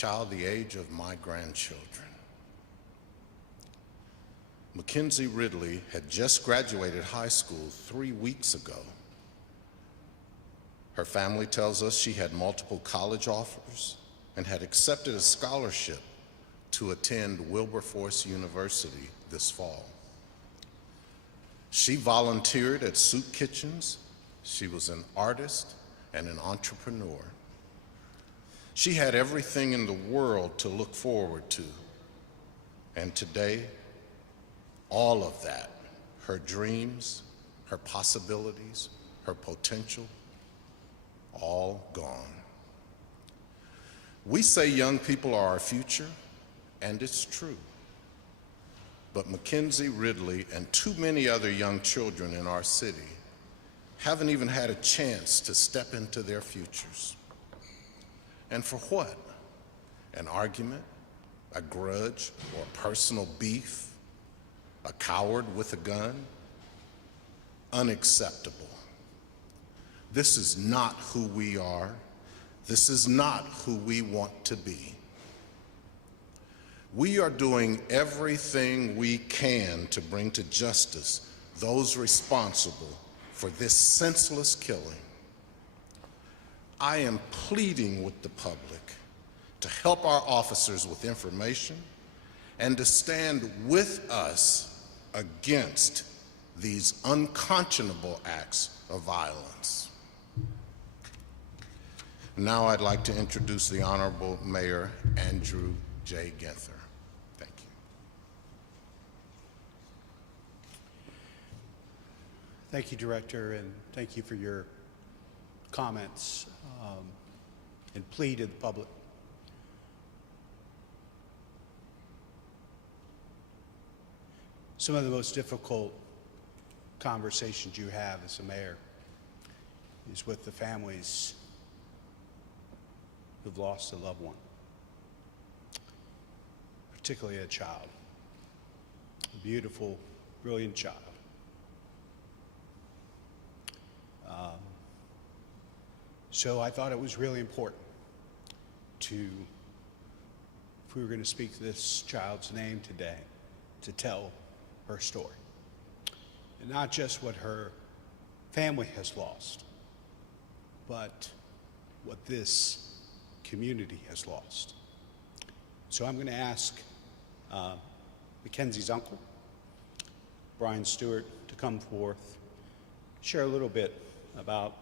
child the age of my grandchildren. Makenzi Ridley had just graduated high school 3 weeks ago. Her family tells us she had multiple college offers and had accepted a scholarship to attend Wilberforce University this fall. She volunteered at soup kitchens. She was an artist and an entrepreneur. She had everything in the world to look forward to. And today, all of that, her dreams, her possibilities, her potential, all gone. We say young people are our future, and it's true. But Makenzi Ridley and too many other young children in our city haven't even had a chance to step into their futures. And for what? An argument, a grudge, or personal beef? A coward with a gun? Unacceptable. This is not who we are. This is not who we want to be. We are doing everything we can to bring to justice those responsible for this senseless killing. I am pleading with the public to help our officers with information and to stand with us against these unconscionable acts of violence. Now I'd like to introduce the Honorable Mayor Andrew J. Ginther. Thank you. Thank you, Director, and thank you for your comments and plea to the public. Some of the most difficult conversations you have as a mayor is with the families who've lost a loved one, particularly a child, a beautiful, brilliant child. So I thought it was really important to, if we were going to speak this child's name today, to tell her story. And not just what her family has lost, but what this community has lost. So I'm going to ask Mackenzie's uncle, Brian Stewart, to come forth, share a little bit about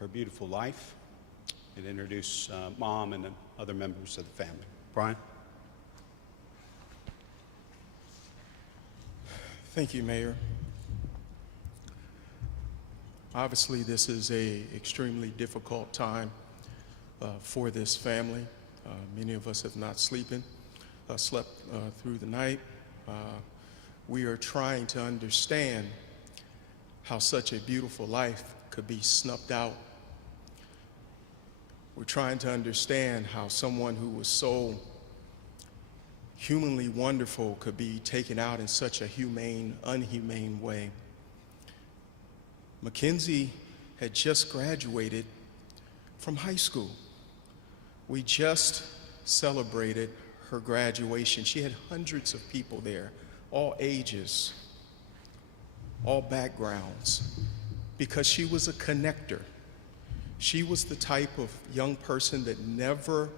her beautiful life, and introduce Mom and the other members of the family. Brian? Thank you, Mayor. Obviously, this is an extremely difficult time for this family. Many of us have not slept through the night. We are trying to understand how such a beautiful life could be snuffed out. We're trying to understand how someone who was so humanly wonderful could be taken out in such a unhumane way. Mackenzie had just graduated from high school. We just celebrated her graduation. She had hundreds of people there, all ages, all backgrounds, because she was a connector. She was the type of young person that never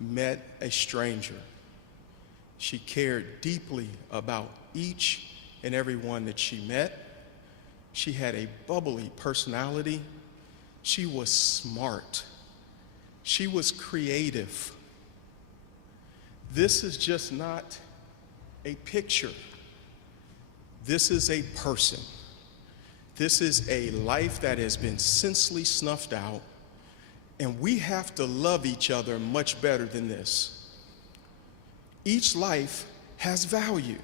met a stranger. She cared deeply about each and every one that she met. She had a bubbly personality. She was smart. She was creative. This is just not a picture. This is a person. This is a life that has been senselessly snuffed out, and we have to love each other much better than this. Each life has value.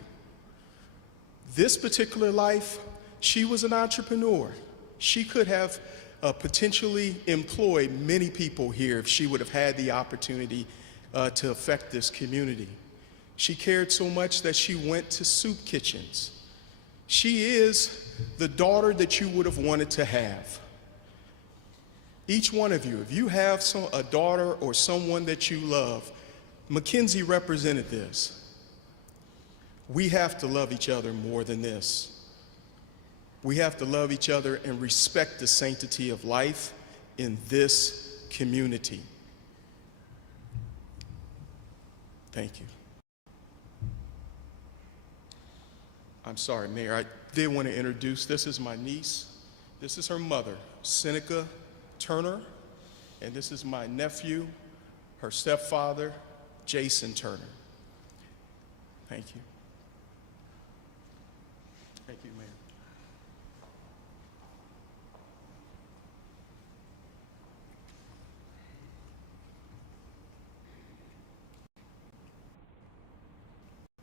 This particular life, she was an entrepreneur. She could have potentially employed many people here if she would have had the opportunity to affect this community. She cared so much that she went to soup kitchens. She is the daughter that you would have wanted to have. Each one of you, if you have a daughter or someone that you love, Mackenzie represented this. We have to love each other more than this. We have to love each other and respect the sanctity of life in this community. Thank you. I'm sorry, Mayor, I did want to introduce, this is my niece. This is her mother, Seneca Turner, and this is my nephew, her stepfather, Jason Turner. Thank you. Thank you, Mayor.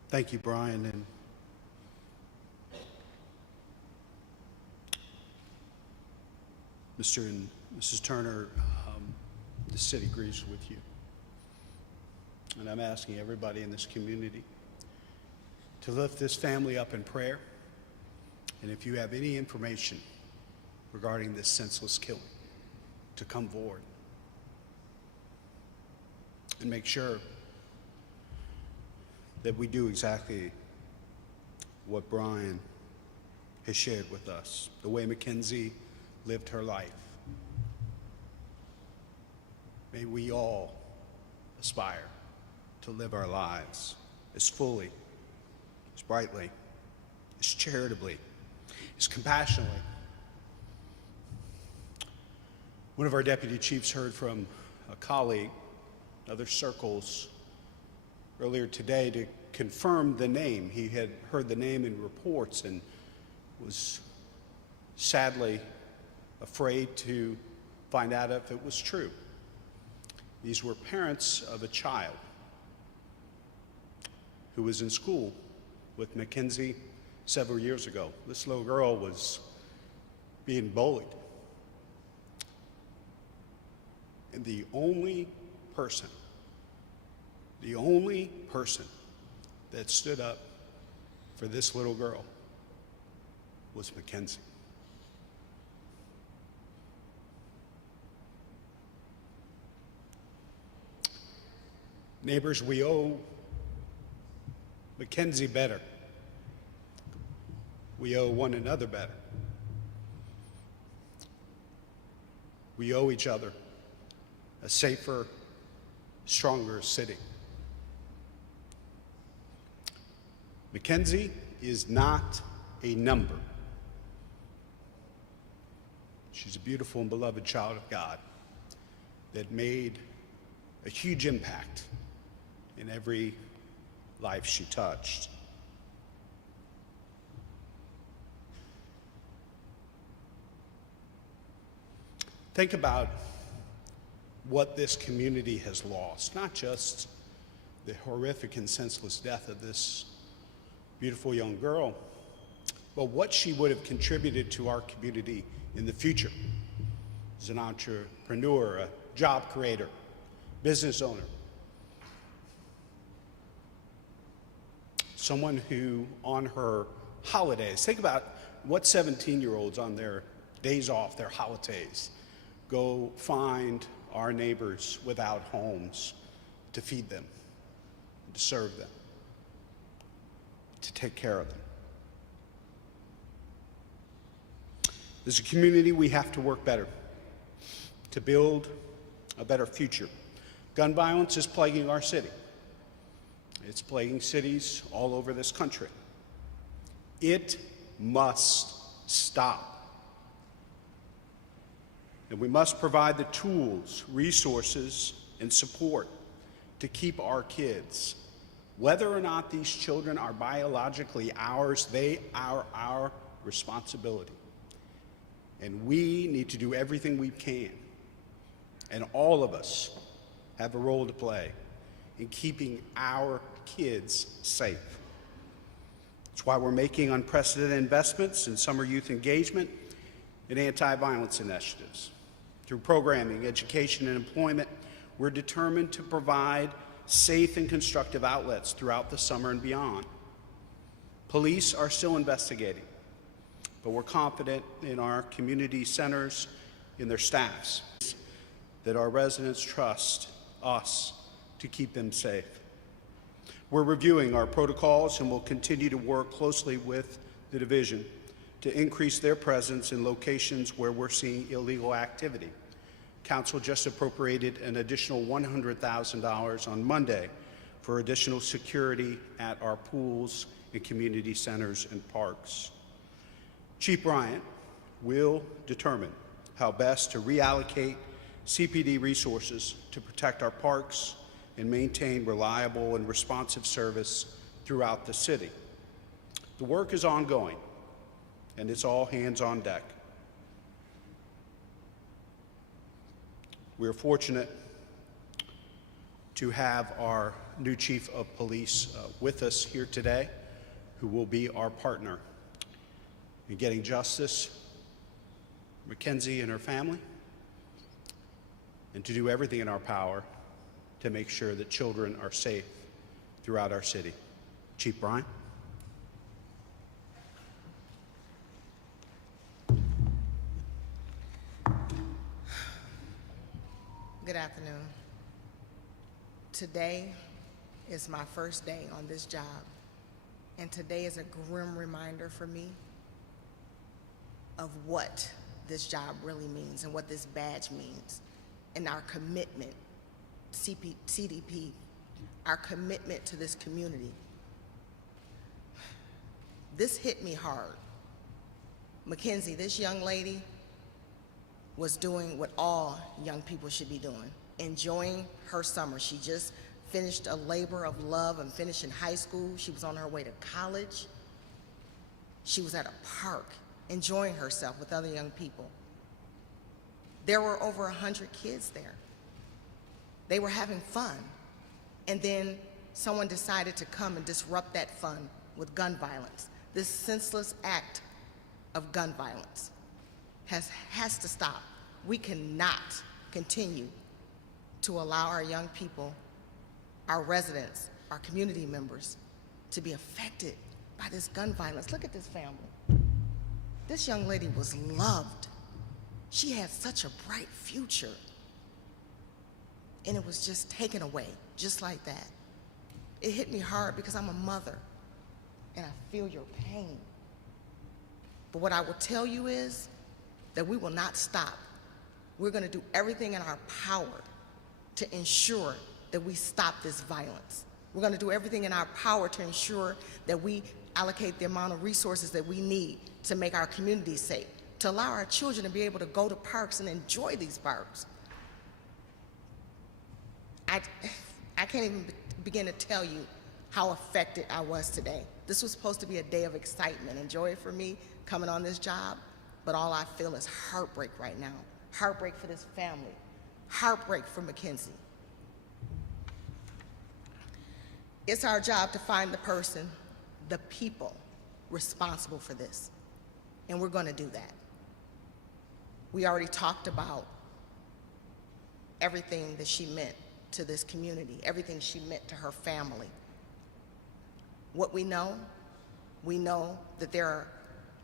Thank you, Brian. And Mr. and Mrs. Turner, the city agrees with you. And I'm asking everybody in this community to lift this family up in prayer. And if you have any information regarding this senseless killing, to come forward and make sure that we do exactly what Brian has shared with us, the way Mackenzie lived her life. May we all aspire to live our lives as fully, as brightly, as charitably, as compassionately. One of our deputy chiefs heard from a colleague in other circles earlier today to confirm the name. He had heard the name in reports and was sadly afraid to find out if it was true. These were parents of a child who was in school with Mackenzie several years ago. This little girl was being bullied. And the only person that stood up for this little girl was Mackenzie. Neighbors, we owe Mackenzie better. We owe one another better. We owe each other a safer, stronger city. Mackenzie is not a number. She's a beautiful and beloved child of God that made a huge impact in every life she touched. Think about what this community has lost, not just the horrific and senseless death of this beautiful young girl, but what she would have contributed to our community in the future as an entrepreneur, a job creator, business owner. Someone who, on her holidays, think about what 17-year-olds on their days off, their holidays, go find our neighbors without homes to feed them, to serve them, to take care of them. As a community, we have to work better to build a better future. Gun violence is plaguing our city. It's plaguing cities all over this country. It must stop. And we must provide the tools, resources, and support to keep our kids. Whether or not these children are biologically ours, they are our responsibility. And we need to do everything we can, and all of us have a role to play in keeping our kids safe. That's why we're making unprecedented investments in summer youth engagement and anti-violence initiatives. Through programming, education, and employment, we're determined to provide safe and constructive outlets throughout the summer and beyond. Police are still investigating, but we're confident in our community centers, in their staffs, that our residents trust us to keep them safe. We're reviewing our protocols and will continue to work closely with the division to increase their presence in locations where we're seeing illegal activity. Council just appropriated an additional $100,000 on Monday for additional security at our pools and community centers and parks. Chief Bryant will determine how best to reallocate CPD resources to protect our parks and maintain reliable and responsive service throughout the city. The work is ongoing, and it's all hands on deck. We're fortunate to have our new chief of police with us here today, who will be our partner in getting justice, Mackenzie and her family, and to do everything in our power to make sure that children are safe throughout our city. Chief Bryant. Good afternoon. Today is my first day on this job, and today is a grim reminder for me of what this job really means and what this badge means, and our commitment, CDP, our commitment to this community. This hit me hard. Mackenzie, this young lady, was doing what all young people should be doing, enjoying her summer. She just finished a labor of love and finishing high school. She was on her way to college. She was at a park enjoying herself with other young people. There were over 100 kids there. They were having fun. And then someone decided to come and disrupt that fun with gun violence. This senseless act of gun violence has to stop. We cannot continue to allow our young people, our residents, our community members to be affected by this gun violence. Look at this family. This young lady was loved. She had such a bright future. And it was just taken away, just like that. It hit me hard because I'm a mother and I feel your pain. But what I will tell you is that we will not stop. We're going to do everything in our power to ensure that we stop this violence. We're going to do everything in our power to ensure that we allocate the amount of resources that we need to make our communities safe, to allow our children to be able to go to parks and enjoy these parks. I can't even begin to tell you how affected I was today. This was supposed to be a day of excitement and joy for me coming on this job, but all I feel is heartbreak right now. Heartbreak for this family, heartbreak for Mackenzie. It's our job to find the person, the people responsible for this, and we're going to do that. We already talked about everything that she meant to this community, everything she meant to her family. What we know that there are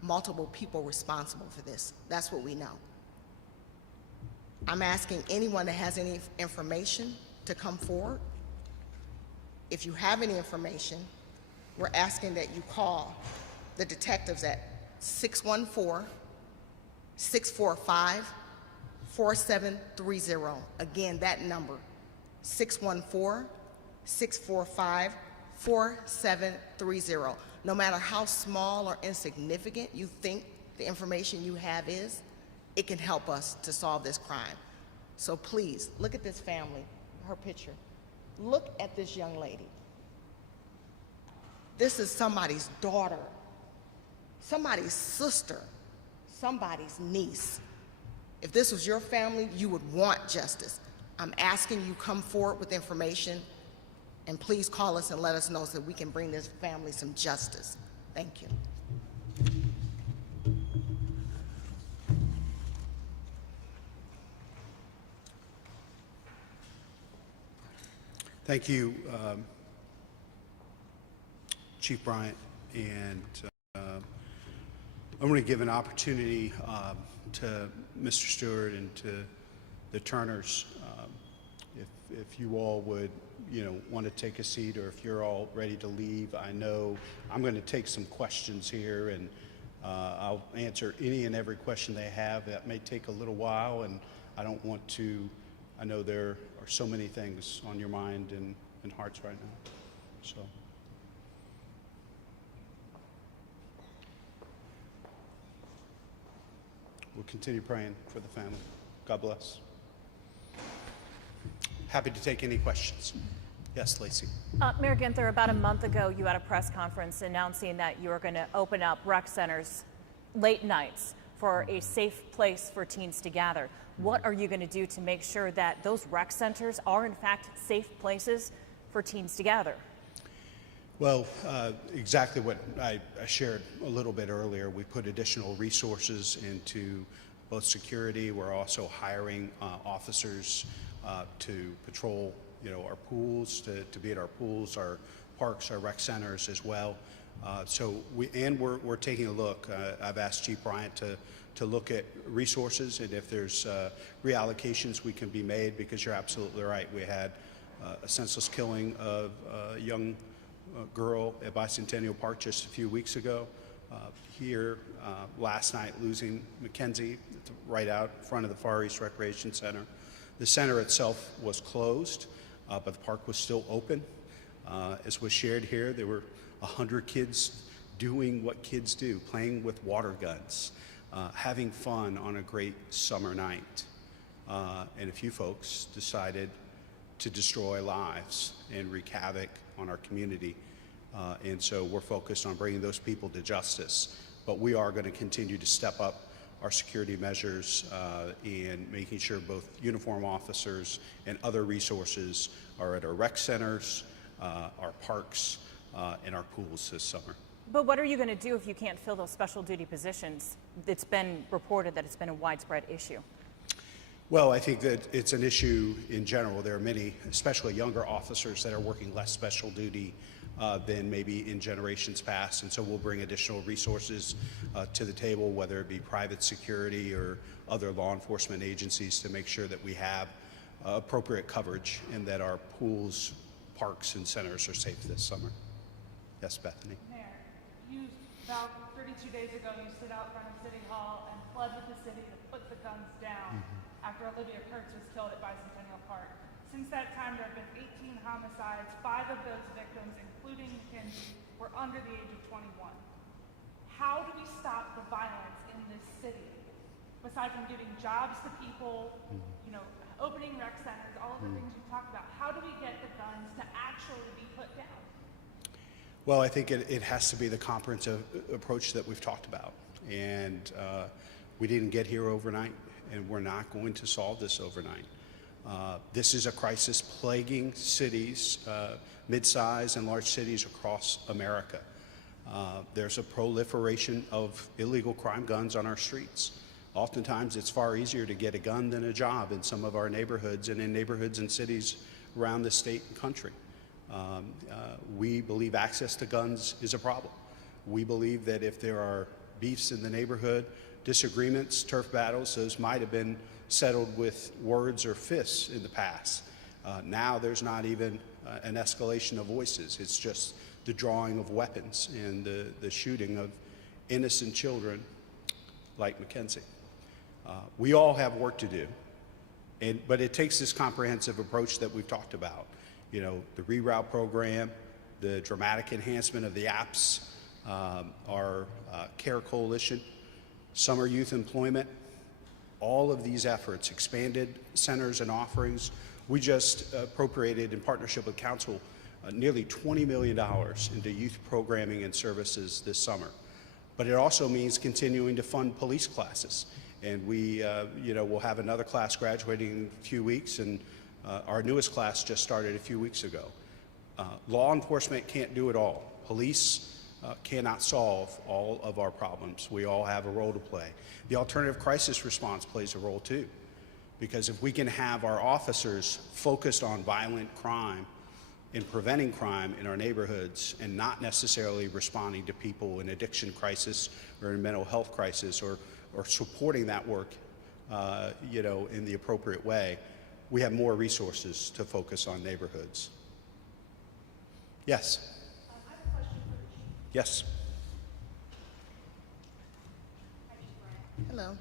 multiple people responsible for this. That's what we know. I'm asking anyone that has any information to come forward. If you have any information, we're asking that you call the detectives at 614-645-4730. Again, that number, 614-645-4730. No matter how small or insignificant you think the information you have is, it can help us to solve this crime. So please, look at this family, her picture. Look at this young lady. This is somebody's daughter, somebody's sister, somebody's niece. If this was your family, you would want justice. I'm asking you come forward with information, and please call us and let us know so that we can bring this family some justice. Thank you. Thank you, Chief Bryant, and I'm going to give an opportunity to Mr. Stewart and to the Turners, if you all would, want to take a seat, or if you're all ready to leave, I know I'm going to take some questions here, and I'll answer any and every question they have. That may take a little while, and I don't want to, I know there are so many things on your mind and hearts right now. So. We'll continue praying for the family. God bless. Happy to take any questions. Yes, Lacey. Mayor Ginther, about a month ago, you had a press conference announcing that you were going to open up rec centers late nights for a safe place for teens to gather. What are you going to do to make sure that those rec centers are, in fact, safe places for teens to gather? Well, exactly what I shared a little bit earlier. We put additional resources into both security. We're also hiring officers to patrol, our pools, to be at our pools, our parks, our rec centers as well. So we're taking a look. I've asked Chief Bryant to look at resources, and if there's reallocations we can be made, because you're absolutely right. We had a senseless killing of a young girl at Bicentennial Park just a few weeks ago. Here last night, losing Mackenzie right out front of the Far East Recreation Center. The center itself was closed, but the park was still open. As was shared here, there were 100 kids doing what kids do, playing with water guns, having fun on a great summer night. And a few folks decided to destroy lives and wreak havoc on our community. And so we're focused on bringing those people to justice. But we are going to continue to step up our security measures and making sure both uniform officers and other resources are at our rec centers, our parks, and our pools this summer. But what are you going to do if you can't fill those special duty positions? It's been reported that it's been a widespread issue. Well, I think that it's an issue in general. There are many, especially younger officers, that are working less special duty than maybe in generations past, and so we'll bring additional resources to the table, whether it be private security or other law enforcement agencies, to make sure that we have appropriate coverage and that our pools, parks, and centers are safe this summer. Yes, Bethany. Mayor, you, about 32 days ago, you stood out front of City Hall and pled with the city to put the guns down after Olivia Kurtz was killed at Bicentennial Park. Since that time, there have been 18 homicides. 5 of those victims, including Mackenzie, were under the age of 21. How do we stop the violence in this city? Aside from giving jobs to people, opening rec centers, all of the things you talked about, how do we get the guns to actually be put down? Well, I think it has to be the comprehensive approach that we've talked about. And we didn't get here overnight, and we're not going to solve this overnight. This is a crisis plaguing cities, mid-size and large cities across America. There's a proliferation of illegal crime guns on our streets. Oftentimes, it's far easier to get a gun than a job in some of our neighborhoods and in neighborhoods and cities around the state and country. We believe access to guns is a problem. We believe that if there are beefs in the neighborhood, disagreements, turf battles, those might have been settled with words or fists in the past. Now there's not even an escalation of voices. It's just the drawing of weapons and the shooting of innocent children like Mackenzie. We all have work to do, but it takes this comprehensive approach that we've talked about. The reroute program, the dramatic enhancement of the apps, our CARE coalition, summer youth employment, all of these efforts, expanded centers and offerings. We just appropriated in partnership with council nearly $20 million into youth programming and services this summer. But it also means continuing to fund police classes. And we, we'll have another class graduating in a few weeks, and our newest class just started a few weeks ago. Law enforcement can't do it all. Police cannot solve all of our problems. We all have a role to play. The alternative crisis response plays a role too, because if we can have our officers focused on violent crime and preventing crime in our neighborhoods and not necessarily responding to people in addiction crisis or in mental health crisis or supporting that work, in the appropriate way, we have more resources to focus on neighborhoods. Yes. I have a question for the chief. Yes. Hi, Chief Bryant. Hello.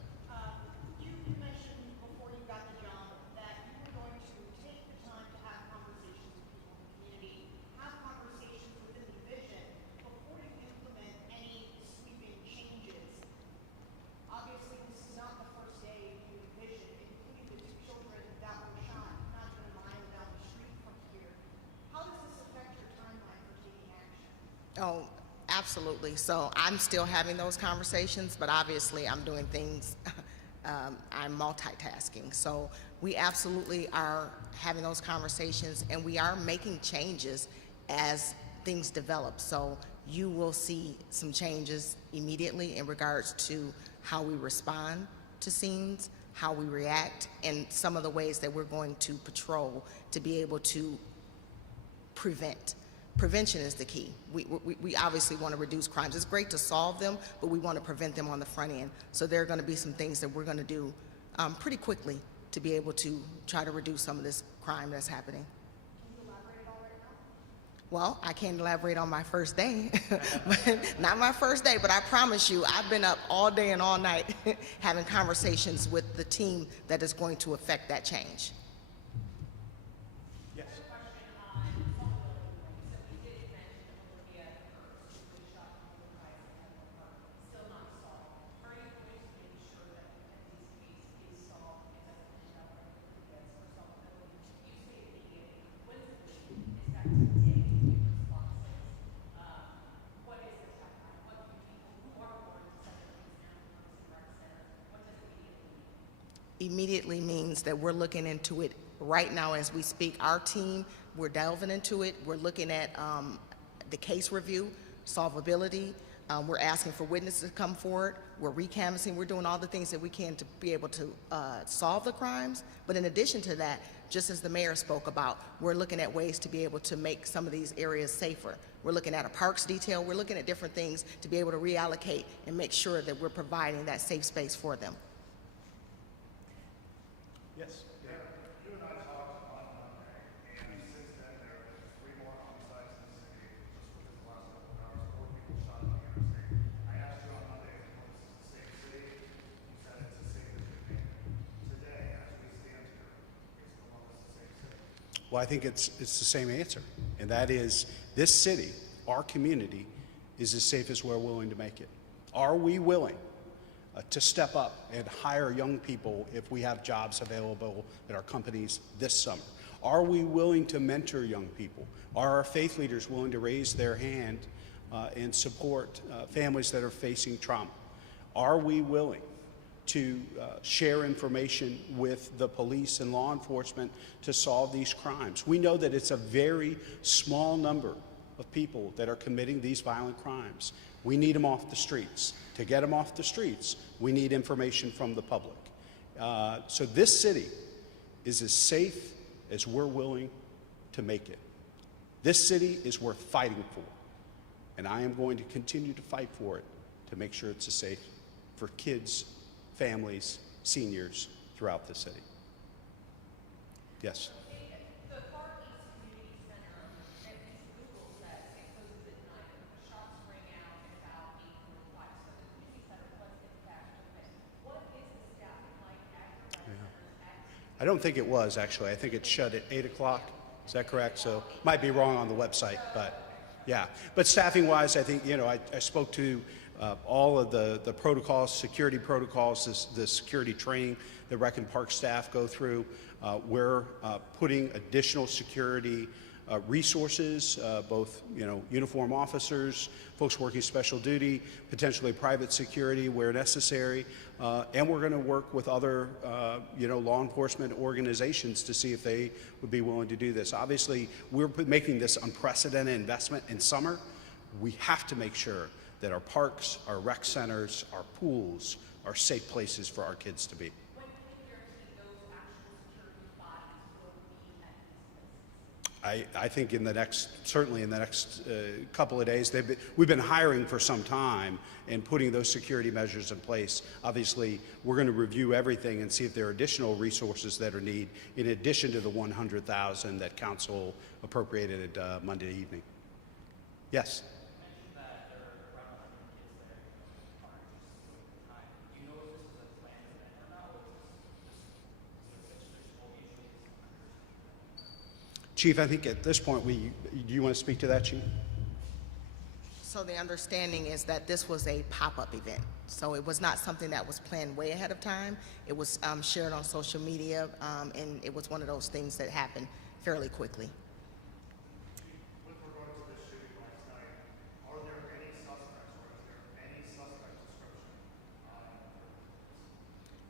You mentioned before you got the job that you were going to take the time to have conversations with people in the community, have conversations within the division before you implement any sweeping changes. Obviously, this is not the first day of the division, including the 2 children that were shot not even a mile down the street from here. How does this affect your timeline for taking action? Oh, absolutely. So I'm still having those conversations, but obviously I'm doing things, I'm multitasking. So we absolutely are having those conversations, and we are making changes as things develop. So you will see some changes immediately in regards to how we respond to scenes, how we react, and some of the ways that we're going to patrol to be able to prevent. Prevention is the key. We obviously want to reduce crimes. It's great to solve them, but we want to prevent them on the front end. So there are going to be some things that we're going to do pretty quickly to be able to try to reduce some of this crime that's happening. Can you elaborate at all right now? Well, I can't elaborate on my first day, not my first day, but I promise you, I've been up all day and all night having conversations with the team that is going to affect that change. Yes. Immediately means that we're looking into it right now as we speak. Our team, we're delving into it. We're looking at the case review, solvability. We're asking for witnesses to come forward. We're recanvassing. We're doing all the things that we can to be able to solve the crimes. But in addition to that, just as the mayor spoke about, we're looking at ways to be able to make some of these areas safer. We're looking at a parks detail. We're looking at different things to be able to reallocate and make sure that we're providing that safe space for them. Yes. You and I talked on Monday, and since then there have been 3 more homicides in the city just within the last couple of hours, 4 people shot on the interstate. I asked you on Monday if you know this is a safe city. You said it's as safe as you can. Today, as we stand here, is Columbus a safe city? Well, I think it's the same answer, and that is this city, our community, is as safe as we're willing to make it. Are we willing to step up and hire young people if we have jobs available at our companies this summer? Are we willing to mentor young people? Are our faith leaders willing to raise their hand and support families that are facing trauma? Are we willing to share information with the police and law enforcement to solve these crimes? We know that it's a very small number of people that are committing these violent crimes. We need them off the streets. To get them off the streets, we need information from the public. So this city is as safe as we're willing to make it. This city is worth fighting for, and I am going to continue to fight for it to make sure it's as safe for kids, families, seniors throughout the city. Yes. The Far East Community Center at East Google says it closes at 9 and the shots ring out at about 8:45. So the community center was in fact open. What is the staffing like at your centers at? I don't think it was, actually. I think it shut at 8 o'clock. Is that correct? So might be wrong on the website, but yeah. But staffing wise, I think, you know, I spoke to all of the protocols, security protocols, the security training that Rec and Park staff go through. We're putting additional security resources, both, you know, uniform officers, folks working special duty, potentially private security where necessary, and we're going to work with other, you know, law enforcement organizations to see if they would be willing to do this. Obviously, we're making this unprecedented investment in summer. We have to make sure that our parks, our rec centers, our pools are safe places for our kids to be. When can you guarantee those actual security bodies will be at these places? I think certainly in the next couple of days, we've been hiring for some time and putting those security measures in place. Obviously, we're going to review everything and see if there are additional resources that are needed in addition to the $100,000 that council appropriated Monday evening. Yes. Chief, I think at this point, do you want to speak to that, Chief? So the understanding is that this was a pop-up event. So it was not something that was planned way ahead of time. It was shared on social media, and it was one of those things that happened fairly quickly. With regard to this shooting last night, are there any suspects or is there any suspect description?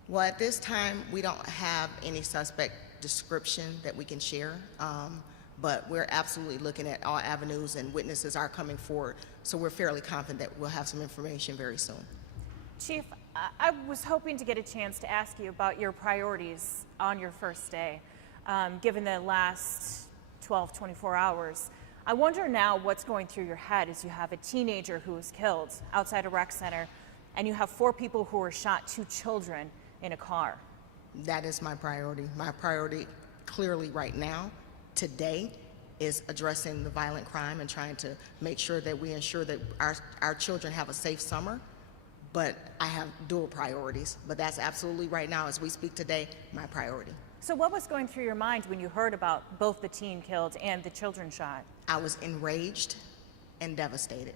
Well, at this time, we don't have any suspect description that we can share, but we're absolutely looking at all avenues, and witnesses are coming forward, so we're fairly confident that we'll have some information very soon. Chief, I was hoping to get a chance to ask you about your priorities on your first day. Given the last 12, 24 hours, I wonder now what's going through your head as you have a teenager who was killed outside a rec center, and you have 4 people who were shot, 2 children in a car. That is my priority. My priority clearly right now, today, is addressing the violent crime and trying to make sure that we ensure that our children have a safe summer. But I have dual priorities. But that's absolutely right now, as we speak today, my priority. So what was going through your mind when you heard about both the teen killed and the children shot? I was enraged and devastated.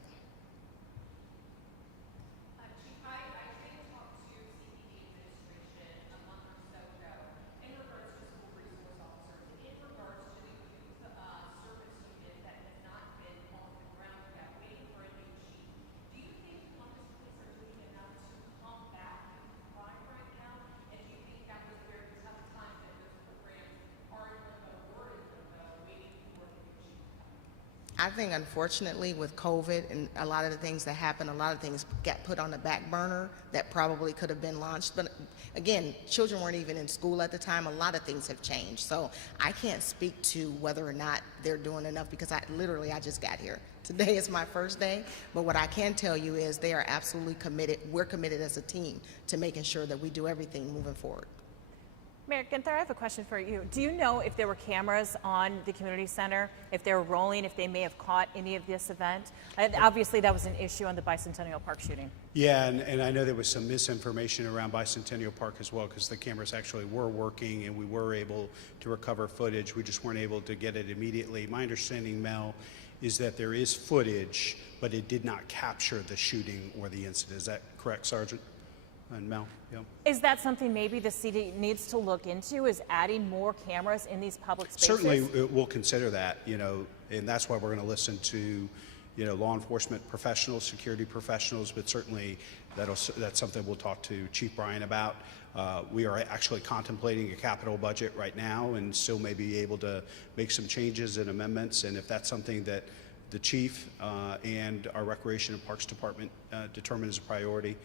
Chief, I did talk to CPD administration a month or so ago in regards to school resource officers, in regards to the youth service unit that has not been on the ground yet, waiting for a new chief. Do you think Columbus police are doing enough to combat youth crime right now? And do you think that was where the tough times that those programs are in limbo or in limbo, waiting for the new chief? I think, unfortunately, with COVID and a lot of the things that happened, a lot of things got put on the back burner that probably could have been launched. But again, children weren't even in school at the time. A lot of things have changed. So I can't speak to whether or not they're doing enough because I just got here. Today is my first day. But what I can tell you is they are absolutely committed. We're committed as a team to making sure that we do everything moving forward. Mayor Ginther, I have a question for you. Do you know if there were cameras on the community center, if they were rolling, if they may have caught any of this event? Obviously, that was an issue on the Bicentennial Park shooting. Yeah, and I know there was some misinformation around Bicentennial Park as well, because the cameras actually were working and we were able to recover footage. We just weren't able to get it immediately. My understanding, Mel, is that there is footage, but it did not capture the shooting or the incident. Is that correct, Sergeant? And Mel? Yep. Is that something maybe the city needs to look into, is adding more cameras in these public spaces? Certainly, we'll consider that, and that's why we're going to listen to, law enforcement professionals, security professionals, but certainly that's something we'll talk to Chief Bryant about. We are actually contemplating a capital budget right now and still may be able to make some changes and amendments, and if that's something that the chief and our Recreation and Parks Department determine as a priority,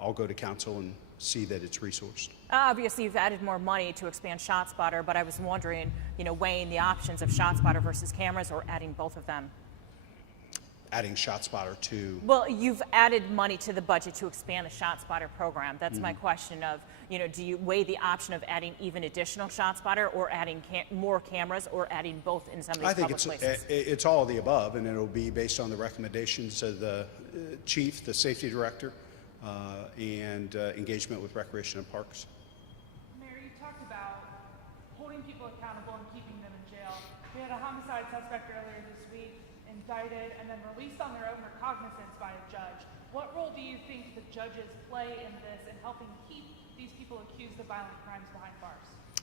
I'll go to council and see that it's resourced. Obviously, you've added more money to expand ShotSpotter, but I was wondering, weighing the options of ShotSpotter versus cameras or adding both of them. Adding ShotSpotter to... Well, you've added money to the budget to expand the ShotSpotter program. That's my question of, do you weigh the option of adding even additional ShotSpotter or adding more cameras or adding both in some of these public places? I think it's all of the above, and it'll be based on the recommendations of the chief, the safety director, and engagement with Recreation and Parks. Mayor, you talked about holding people accountable and keeping them in jail. We had a homicide suspect earlier this week indicted and then released on their own recognizance by a judge. What role do you think the judges play in this in helping keep these people accused of violent crimes behind bars?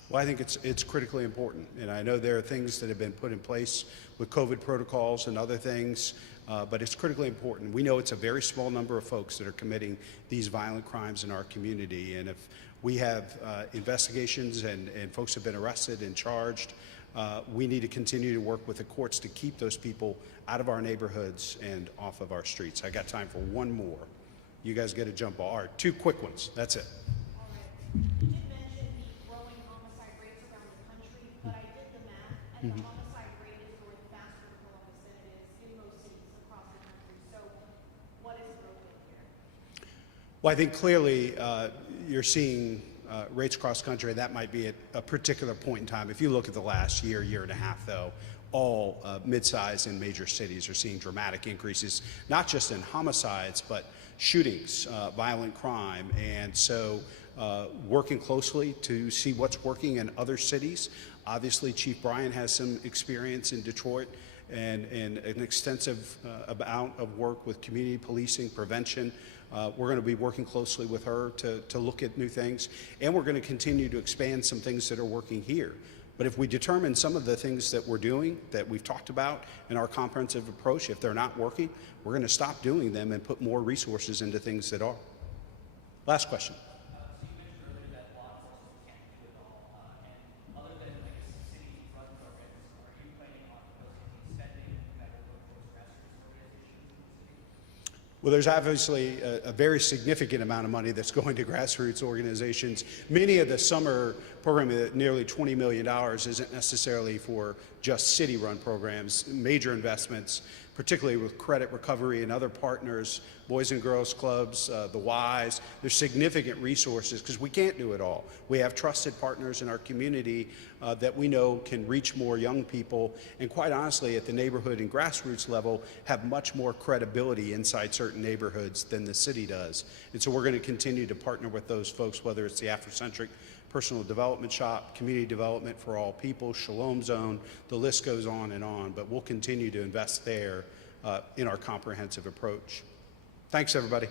Well, I think it's critically important, and I know there are things that have been put in place with COVID protocols and other things, but it's critically important. We know it's a very small number of folks that are committing these violent crimes in our community, and if we have investigations and folks have been arrested and charged, we need to continue to work with the courts to keep those people out of our neighborhoods and off of our streets. I got time for one more. You guys get a jump ball. All right, 2 quick ones. That's it. All right. You did mention the growing homicide rates around the country, but I did the math, and the homicide rate is Well, I think clearly you're seeing rates across the country. That might be at a particular point in time. If you look at the last year, year and a half, though, all mid-sized and major cities are seeing dramatic increases, not just in homicides, but shootings, violent crime. And so working closely to see what's working in other cities. Obviously, Chief Bryant has some experience in Detroit and an extensive amount of work with community policing, prevention. We're going to be working closely with her to look at new things, and we're going to continue to expand some things that are working here. But if we determine some of the things that we're doing, that we've talked about in our comprehensive approach, if they're not working, we're going to stop doing them and put more resources into things that are. Last question. So you mentioned earlier that law enforcement can't do it all, and other than, I guess, city-run programs, are you planning on posting spending that will go towards grassroots organizations in the city? Well, there's obviously a very significant amount of money that's going to grassroots organizations. Many of the summer programming, nearly $20 million, isn't necessarily for just city-run programs. Major investments, particularly with credit recovery and other partners, Boys and Girls Clubs, the Ys. There's significant resources because we can't do it all. We have trusted partners in our community that we know can reach more young people, and quite honestly, at the neighborhood and grassroots level, have much more credibility inside certain neighborhoods than the city does. And so we're going to continue to partner with those folks, whether it's the Afrocentric Personal Development Shop, Community Development for All People, Shalom Zone, the list goes on, but we'll continue to invest there in our comprehensive approach. Thanks, everybody.